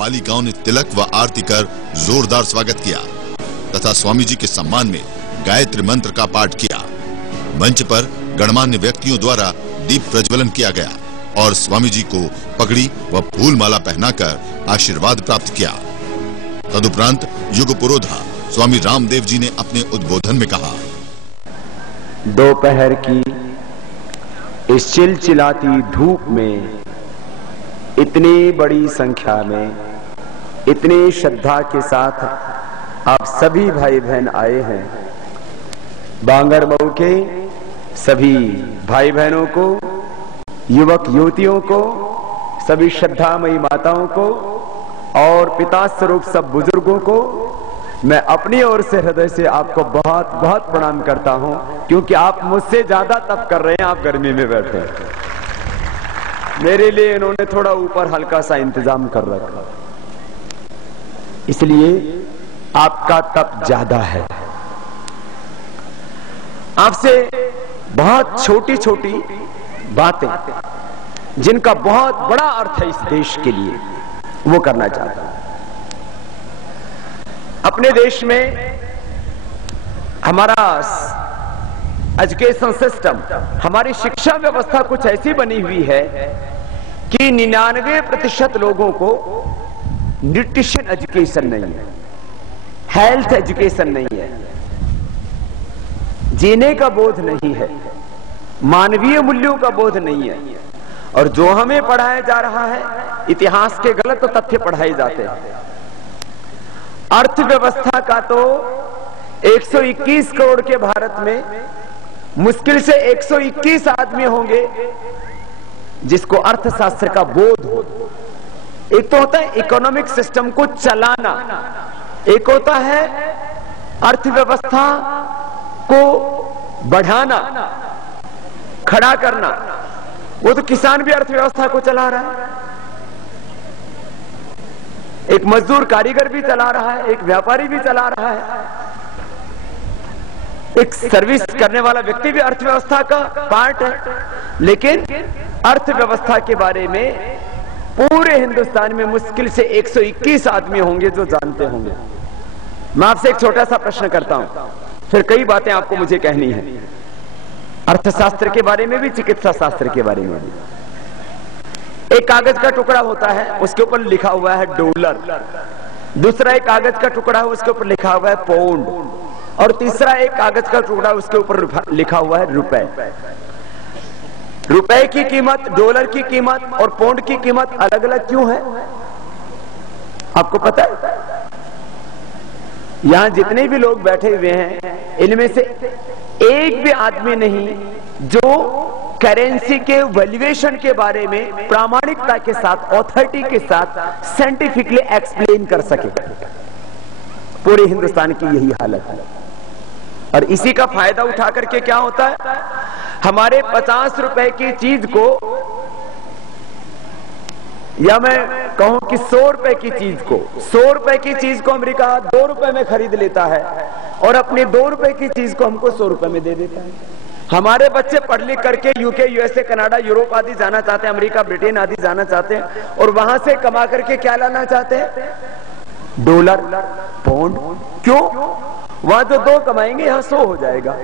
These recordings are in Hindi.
बालिकाओं ने तिलक व आरती कर जोरदार स्वागत किया तथा स्वामी जी के सम्मान में गायत्री मंत्र का पाठ किया। मंच पर गणमान्य व्यक्तियों द्वारा दीप प्रज्वलन किया गया और स्वामी जी को पगड़ी व फूल माला पहनाकर आशीर्वाद प्राप्त किया। तदुपरांत युग पुरोधा स्वामी रामदेव जी ने अपने उद्बोधन में कहा, दोपहर की इस चिलचिलाती धूप में इतनी बड़ी संख्या में इतनी श्रद्धा के साथ आप सभी भाई बहन आए हैं। बांगरमऊ के सभी भाई बहनों को, युवक युवतियों को, सभी श्रद्धामयी माताओं को और पिता स्वरूप सब बुजुर्गों को मैं अपनी ओर से हृदय से आपको बहुत बहुत प्रणाम करता हूं, क्योंकि आप मुझसे ज्यादा तप कर रहे हैं। आप गर्मी में बैठे हैं, मेरे लिए इन्होंने थोड़ा ऊपर हल्का सा इंतजाम कर रखा, इसलिए आपका तप ज्यादा है। आपसे बहुत छोटी छोटी बातें जिनका बहुत बड़ा अर्थ है इस देश के लिए, वो करना चाहता हूं। अपने देश में हमारा एजुकेशन सिस्टम, हमारी शिक्षा व्यवस्था कुछ ऐसी बनी हुई है कि 99% लोगों को न्यूट्रिशन एजुकेशन नहीं है, हेल्थ एजुकेशन नहीं है, जीने का बोध नहीं है, मानवीय मूल्यों का बोध नहीं है। और जो हमें पढ़ाया जा रहा है, इतिहास के गलत तथ्य पढ़ाए जाते हैं। अर्थव्यवस्था का तो 121 करोड़ के भारत में मुश्किल से 121 आदमी होंगे जिसको अर्थशास्त्र का बोध हो। एक तो होता है इकोनॉमिक सिस्टम को चलाना, एक होता है अर्थव्यवस्था को बढ़ाना, खड़ा करना। वो तो किसान भी अर्थव्यवस्था को चला रहा है, एक मजदूर कारीगर भी चला रहा है, एक व्यापारी भी चला रहा है, एक सर्विस करने वाला व्यक्ति भी अर्थव्यवस्था का पार्ट है। लेकिन अर्थव्यवस्था के बारे में पूरे हिंदुस्तान में मुश्किल से 121 आदमी होंगे जो जानते होंगे। मैं आपसे एक छोटा सा प्रश्न करता हूं, फिर कई बातें आपको मुझे कहनी है, अर्थशास्त्र के बारे में भी, चिकित्सा शास्त्र के बारे में भी। एक कागज का टुकड़ा होता है, उसके ऊपर लिखा हुआ है डॉलर, दूसरा एक कागज का टुकड़ा है, उसके ऊपर लिखा हुआ है पाउंड, और तीसरा एक कागज का टुकड़ा, उसके ऊपर लिखा हुआ है रुपए। रुपए की कीमत, डॉलर की कीमत और पाउंड की कीमत अलग अलग क्यों है? आपको पता है? यहां जितने भी लोग बैठे हुए हैं, इनमें से एक भी आदमी नहीं जो करेंसी के वैल्यूएशन के बारे में प्रामाणिकता के साथ, ऑथोरिटी के साथ साइंटिफिकली एक्सप्लेन कर सके। पूरे हिंदुस्तान की यही हालत है। और इसी का फायदा उठा करके क्या होता है, हमारे 50 रुपए की चीज को, या मैं कहूं कि 100 रुपए की चीज को, 100 रुपए की चीज को अमेरिका 2 रुपए में खरीद लेता है और अपने 2 रुपए की चीज को हमको 100 रुपए में दे देता है। हमारे बच्चे पढ़ लिख करके यूके, यूएसए, कनाडा, यूरोप आदि जाना चाहते हैं, अमेरिका, ब्रिटेन आदि जाना चाहते हैं, और वहां से कमा करके क्या लाना चाहते हैं? Dollar, pound. क्यों? वहां तो 2 कमाएंगे, यहां 100 हो जाएगा।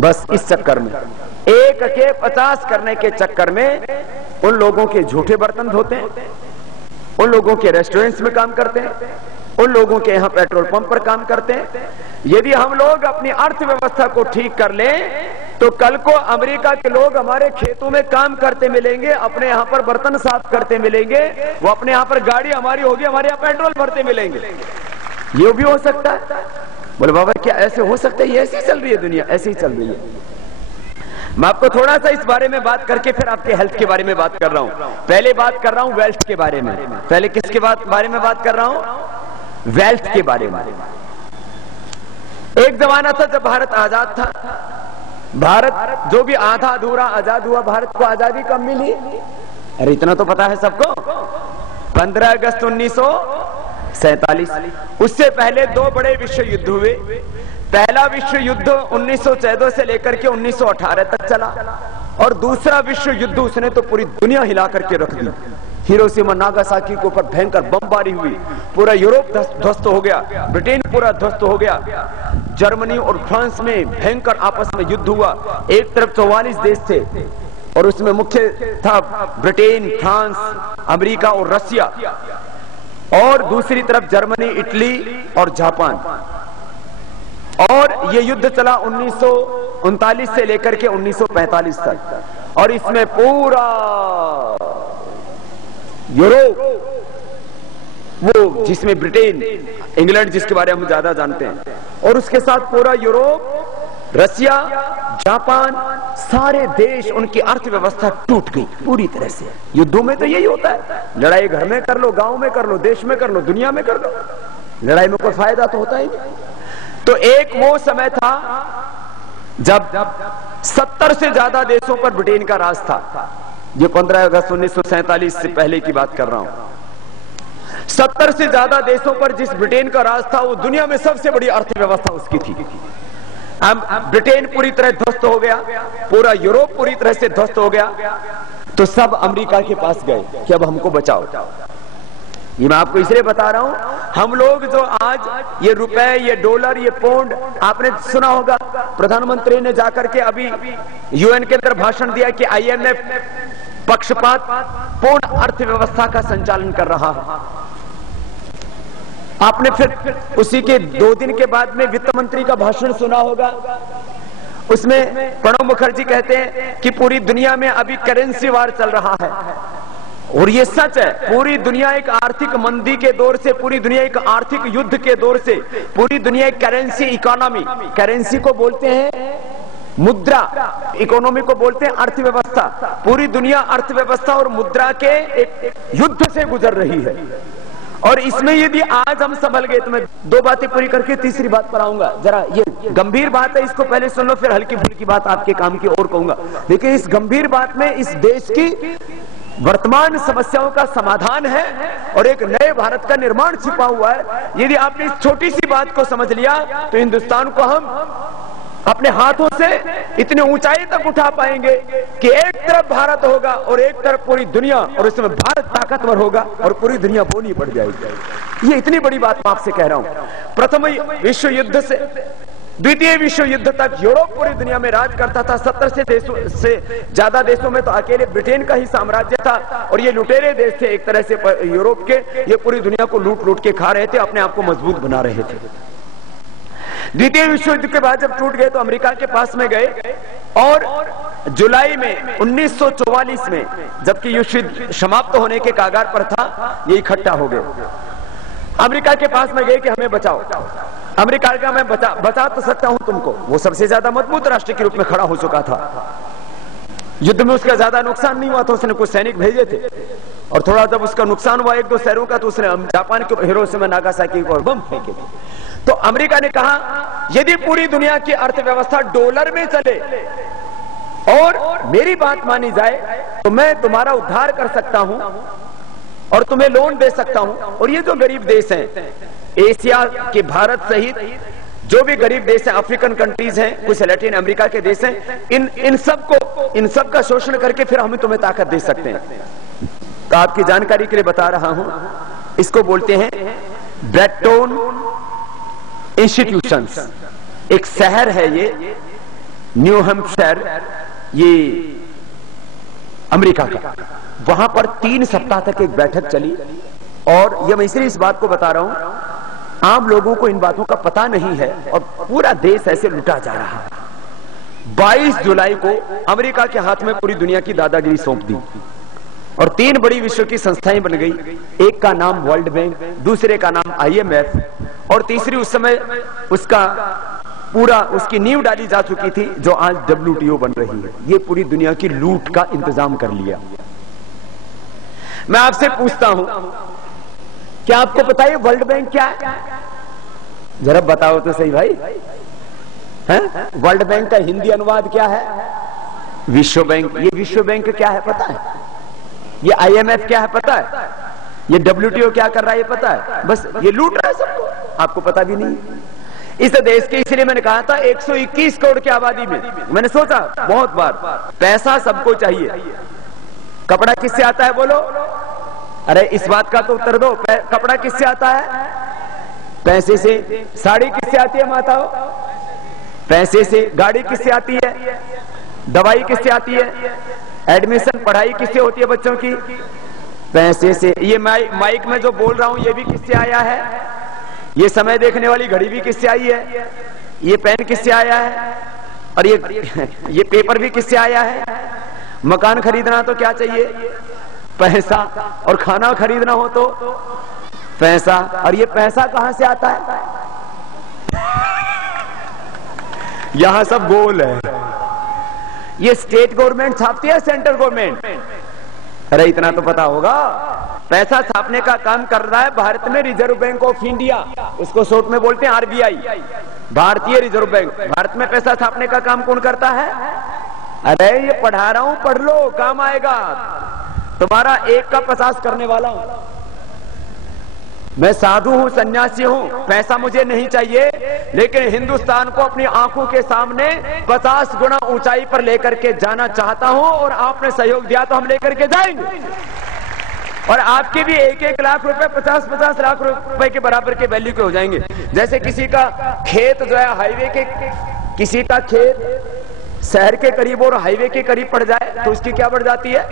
बस इस चक्कर में, एक के 50 करने के चक्कर में उन लोगों के झूठे बर्तन धोते हैं, उन लोगों के रेस्टोरेंट्स में काम करते हैं, उन लोगों के यहाँ पेट्रोल पंप पर काम करते हैं। यदि हम लोग अपनी अर्थव्यवस्था को ठीक कर लें तो कल को अमेरिका के लोग हमारे खेतों में काम करते मिलेंगे, अपने यहाँ पर बर्तन साफ करते मिलेंगे, वो अपने यहाँ पर गाड़ी हमारी होगी, हमारे यहाँ पेट्रोल भरते मिलेंगे। ये भी हो सकता है। बोले बाबा क्या ऐसे हो सकता है? ये ऐसी चल रही है दुनिया, ऐसी ही चल रही है। मैं आपको थोड़ा सा इस बारे में बात करके फिर आपके हेल्थ के बारे में बात कर रहा हूं। पहले बात कर रहा हूं वेल्थ के बारे में। पहले किसके बारे में बात कर रहा हूं? वेल्थ के बारे में। एक जमाना था जब भारत आजाद था। भारत जो भी आधा अधूरा आजाद हुआ, भारत को आजादी कब मिली? अरे इतना तो पता है सबको, 15 अगस्त 1947। उससे पहले 2 बड़े विश्व युद्ध हुए। पहला विश्व युद्ध 1914 से लेकर के 1918 तक चला, और दूसरा विश्व युद्ध उसने तो पूरी दुनिया हिला करके रख दी। हिरोशिमा नागासाकी के ऊपर भयंकर बमबारी हुई, पूरा यूरोप ध्वस्त हो गया, ब्रिटेन पूरा ध्वस्त हो गया, जर्मनी और फ्रांस में भयंकर आपस में युद्ध हुआ। एक तरफ 44 देश थे और उसमें मुख्य था ब्रिटेन, फ्रांस, अमेरिका और रसिया, और दूसरी तरफ जर्मनी, इटली और जापान। और ये युद्ध चला 1939 से लेकर के 1945 तक, और इसमें पूरा यूरोप, वो जिसमें ब्रिटेन, इंग्लैंड जिसके बारे में हम ज्यादा जानते हैं, और उसके साथ पूरा यूरोप, रसिया, जापान, सारे देश, उनकी अर्थव्यवस्था टूट गई पूरी तरह से। युद्धों में तो यही होता है, लड़ाई घर में कर लो, गांव में कर लो, देश में कर लो, दुनिया में कर लो, लड़ाई में कोई फायदा तो होता ही नहीं। तो एक वो समय था जब 70 से ज्यादा देशों पर ब्रिटेन का राज था। ये 15 अगस्त 1947 से पहले की बात कर रहा हूं। 70 से ज्यादा देशों पर जिस ब्रिटेन का राज था, वो दुनिया में सबसे बड़ी अर्थव्यवस्था उसकी थी। अब ब्रिटेन पूरी तरह ध्वस्त हो गया, पूरा यूरोप पूरी तरह से ध्वस्त हो गया, तो सब अमेरिका के पास गए कि अब हमको बचाओ। ये मैं आपको इसलिए बता रहा हूं, हम लोग जो आज ये रुपए, ये डॉलर, ये पौंड, आपने सुना होगा प्रधानमंत्री ने जाकर के अभी यूएन के अंदर भाषण दिया कि IMF पक्षपात पूर्ण अर्थव्यवस्था का संचालन कर रहा है। आपने फिर उसी के 2 दिन के बाद में वित्त मंत्री का भाषण सुना होगा, उसमें प्रणब मुखर्जी कहते हैं कि पूरी दुनिया में अभी करेंसी वार चल रहा है, और ये सच है। पूरी दुनिया एक आर्थिक मंदी के दौर से, पूरी दुनिया एक आर्थिक युद्ध के दौर से, पूरी दुनिया एक करेंसी इकोनॉमी, करेंसी को बोलते हैं मुद्रा, इकोनॉमी को बोलते हैं अर्थव्यवस्था, पूरी दुनिया अर्थव्यवस्था और मुद्रा के एक युद्ध से गुजर रही है। और इसमें यदि आज हम संभल गए, तो मैं 2 बातें पूरी करके तीसरी बात पर आऊंगा। जरा ये गंभीर बात है, इसको पहले सुन लो, फिर हल्की फुल्की बात आपके काम की और कहूंगा। देखिए, इस गंभीर बात में इस देश की वर्तमान समस्याओं का समाधान है और एक नए भारत का निर्माण छिपा हुआ है। यदि आपने इस छोटी सी बात को समझ लिया, तो हिंदुस्तान को हम अपने हाथों से इतने ऊंचाई तक उठा पाएंगे कि एक तरफ भारत होगा और एक तरफ पूरी दुनिया, और इसमें भारत ताकतवर होगा और पूरी दुनिया बोनी पड़ जाएगी। ये इतनी बड़ी बात मैं आपसे कह रहा हूं। प्रथम विश्व युद्ध से द्वितीय विश्व युद्ध तक यूरोप पूरी दुनिया में राज करता था। 70 से ज्यादा देशों में तो अकेले ब्रिटेन का ही साम्राज्य था, और ये लुटेरे देश थे एक तरह से यूरोप के। ये पूरी दुनिया को लूट लूट के खा रहे थे, अपने आप को मजबूत बना रहे थे। द्वितीय विश्व युद्ध के बाद जब टूट गए, तो अमेरिका के पास में गए, और जुलाई में 1944 में, जबकि युद्ध समाप्त होने के कागार पर था, ये इकट्ठा हो गए। अमेरिका के पास में गए कि हमें बचाओ। अमेरिका का मैं बचा तो सकता हूं तुमको, वो सबसे ज्यादा मजबूत राष्ट्र के रूप में खड़ा हो चुका था। युद्ध में उसका ज्यादा नुकसान नहीं हुआ, तो उसने कुछ सैनिक भेजे थे, और थोड़ा जब उसका नुकसान हुआ 1-2 शहरों का, तो उसने जापान के हिरोशिमा नागासाकी को बम फेंके। तो अमेरिका ने कहा, यदि पूरी दुनिया की अर्थव्यवस्था डॉलर में चले और मेरी बात मानी जाए, तो मैं तुम्हारा उद्धार कर सकता हूं और तुम्हें लोन दे सकता हूं। और ये जो गरीब देश हैं, एशिया के भारत सहित जो भी गरीब देश हैं, अफ्रीकन कंट्रीज हैं, कुछ लैटिन अमेरिका के देश हैं, इन सब का शोषण करके फिर हम तुम्हें ताकत दे सकते हैं। तो आपकी जानकारी के लिए बता रहा हूं, इसको बोलते हैं ब्रेटन इंस्टीट्यूशंस। एक शहर है ये, न्यू हैम्पशायर, ये अमेरिका का। वहां पर 3 सप्ताह तक एक बैठक चली, और ये मैं इसलिए इस बात को बता रहा हूं, आम लोगों को इन बातों का पता नहीं है, और पूरा देश ऐसे लुटा जा रहा है। 22 जुलाई को अमेरिका के हाथ में पूरी दुनिया की दादागिरी सौंप दी, और 3 बड़ी विश्व की संस्थाएं बन गई। एक का नाम वर्ल्ड बैंक, दूसरे का नाम IMF, और तीसरी उस समय उसकी नींव डाली जा चुकी थी, जो आज WTO बन रही है। ये पूरी दुनिया की लूट का इंतजाम कर लिया। मैं आपसे पूछता हूं, क्या आपको पता है वर्ल्ड बैंक क्या है? जरा बताओ तो सही भाई, हैं? वर्ल्ड बैंक का हिंदी अनुवाद क्या है? विश्व बैंक। ये विश्व बैंक क्या है पता है? ये IMF क्या है पता है? ये WTO क्या कर रहा है ये पता है? बस ये लूट रहा है सबको, आपको पता भी नहीं। इस देश के, इसलिए मैंने कहा था 121 करोड़ की आबादी में, मैंने सोचा बहुत बार, पैसा सबको चाहिए। कपड़ा किससे आता है बोलो? अरे इस बात का तो उत्तर दो, कपड़ा किससे आता है? पैसे से। साड़ी किससे आती है माताओं? पैसे से। गाड़ी किससे आती है? दवाई किससे आती है? एडमिशन पढ़ाई किससे होती है बच्चों की? पैसे से। ये माइक में जो बोल रहा हूं ये भी किससे आया है? ये समय देखने वाली घड़ी भी किससे आई है? ये पेन किससे आया है? और ये पेपर भी किससे आया है? मकान खरीदना तो क्या चाहिए? पैसा। और खाना खरीदना हो तो पैसा। और ये पैसा कहां से आता है? यहां सब गोल है। ये स्टेट गवर्नमेंट छापती है, सेंट्रल गवर्नमेंट? अरे इतना तो पता होगा। पैसा छापने का काम कर रहा है भारत में रिजर्व बैंक ऑफ इंडिया, उसको शॉर्ट में बोलते हैं आरबीआई, भारतीय रिजर्व बैंक। भारत में पैसा छापने का काम कौन करता है? अरे ये पढ़ा रहा हूं, पढ़ लो, काम आएगा। तुम्हारा 1 का 50 करने वाला हूं। मैं साधु हूं, सन्यासी हूं, पैसा मुझे नहीं चाहिए, लेकिन हिंदुस्तान को अपनी आंखों के सामने 50 गुना ऊंचाई पर लेकर के जाना चाहता हूं, और आपने सहयोग दिया तो हम लेकर के जाएंगे। और आपके भी 1-1 लाख रुपए 50-50 लाख रुपए के बराबर के वैल्यू के हो जाएंगे। जैसे किसी का खेत जो है हाईवे के, किसी का खेत शहर के करीब और हाईवे के करीब पड़ जाए तो उसकी क्या बढ़ जाती है?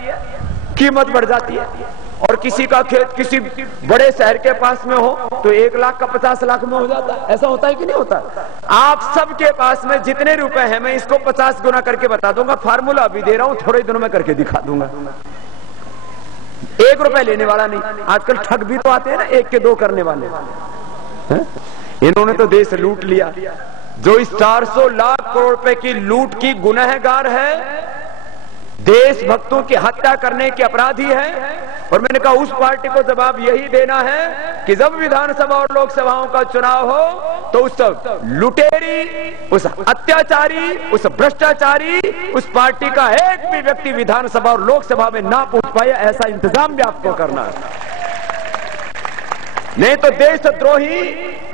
कीमत बढ़ जाती है। और किसी का खेत किसी बड़े शहर के पास में हो तो 1 लाख का 50 लाख में हो जाता है। ऐसा होता है कि नहीं होता? आप सबके पास में जितने रुपए हैं मैं इसको 50 गुना करके बता दूंगा। फार्मूला अभी दे रहा हूं, थोड़े दिनों में करके दिखा दूंगा। 1 रुपए लेने वाला नहीं। आजकल ठग भी तो आते हैं ना, 1 के 2 करने वाले है? इन्होंने तो देश लूट लिया। जो इस 400 लाख करोड़ रुपए की लूट की गुनहगार है, देशभक्तों की हत्या करने के अपराधी है। और मैंने कहा उस पार्टी को जवाब यही देना है कि जब विधानसभा और लोकसभाओं का चुनाव हो तो उस लुटेरी, उस अत्याचारी, उस भ्रष्टाचारी, उस पार्टी का एक भी व्यक्ति विधानसभा और लोकसभा में ना पहुंच पाए, ऐसा इंतजाम भी आपको करना है। नहीं तो देशद्रोही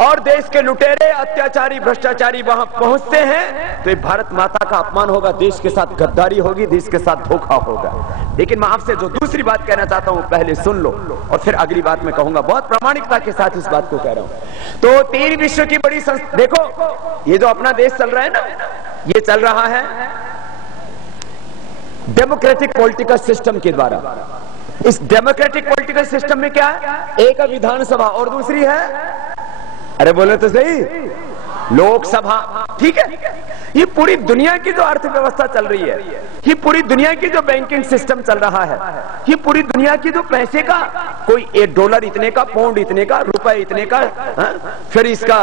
और देश के लुटेरे, अत्याचारी, भ्रष्टाचारी वहां पहुंचते हैं तो ये भारत माता का अपमान होगा, देश के साथ गद्दारी होगी, देश के साथ धोखा होगा। लेकिन मैं आपसे जो दूसरी बात कहना चाहता हूं पहले सुन लो, और फिर अगली बात मैं कहूंगा। बहुत प्रामाणिकता के साथ इस बात को कह रहा हूं। तो 3 विश्व की बड़ी देखो, ये जो अपना देश चल रहा है ना, ये चल रहा है डेमोक्रेटिक पॉलिटिकल सिस्टम के द्वारा। इस डेमोक्रेटिक पॉलिटिकल सिस्टम में क्या है? एक है विधानसभा और दूसरी है, अरे बोले तो सही, लोकसभा। ठीक है? ये पूरी दुनिया की जो अर्थव्यवस्था चल रही है, ये पूरी दुनिया की जो बैंकिंग सिस्टम चल रहा है, ये पूरी दुनिया की जो पैसे का, कोई $1 इतने का, पाउंड इतने का, रुपए इतने का, फिर इसका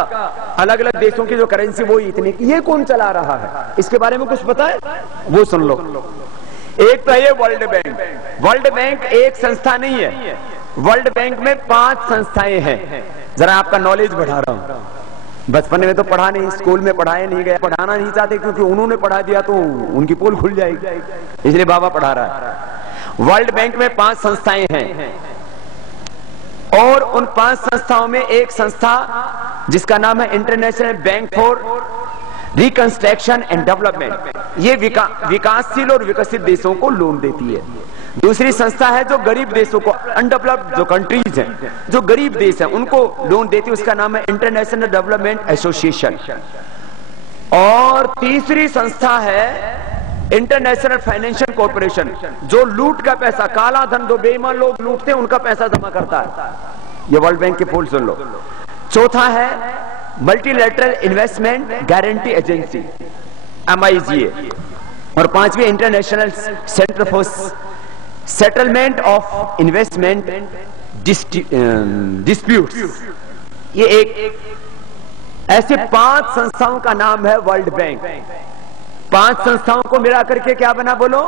अलग अलग देशों की जो करेंसी वो इतने की, ये कौन चला रहा है? इसके बारे में कुछ पता है? वो सुन लो। एक तो ये वर्ल्ड बैंक। वर्ल्ड बैंक एक संस्था नहीं है, वर्ल्ड बैंक में 5 संस्थाएं हैं। जरा आपका नॉलेज बढ़ा रहा हूं। बचपन में तो पढ़ा नहीं, स्कूल में पढ़ाया नहीं गया, पढ़ाना नहीं चाहते क्योंकि उन्होंने पढ़ा दिया तो उनकी पोल खुल जाएगी, इसलिए बाबा पढ़ा रहा है। वर्ल्ड बैंक में 5 संस्थाएं हैं, और उन 5 संस्थाओं में एक संस्था जिसका नाम है international bank for reconstruction and development, ये विकासशील और विकसित देशों को लोन देती है। दूसरी संस्था है जो गरीब देशों को, अनडेवलप्ड जो कंट्रीज हैं, जो गरीब देश हैं, उनको लोन देती है, उसका नाम है इंटरनेशनल डेवलपमेंट एसोसिएशन। और तीसरी संस्था है इंटरनेशनल फाइनेंशियल कॉर्पोरेशन, जो लूट का पैसा, काला धन, जो बेईमान लोग लूटते हैं उनका पैसा जमा करता है। ये वर्ल्ड बैंक के फूल सुन लो। चौथा है multilateral investment guarantee agency, MIGA। और 5वीं international centre for settlement of investment disputes. ये एक ऐसे 5 संस्थाओं का नाम है वर्ल्ड बैंक। 5 संस्थाओं को मिला करके क्या बना बोलो?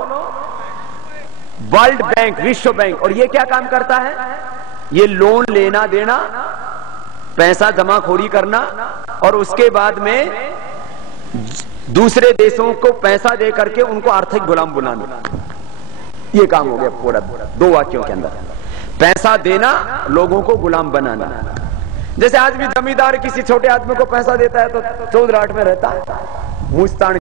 वर्ल्ड बैंक, विश्व बैंक। और ये क्या काम करता है? ये लोन लेना देना, पैसा जमाखोरी करना, और उसके बाद में दूसरे देशों को पैसा दे करके उनको आर्थिक गुलाम बनाना। ये काम हो गया पूरा 2 वाक्यों के अंदर। पैसा देना, लोगों को गुलाम बनाना। जैसे आज भी जमींदार किसी छोटे आदमी को पैसा देता है तो चौधराट में रहता है, मुस्तान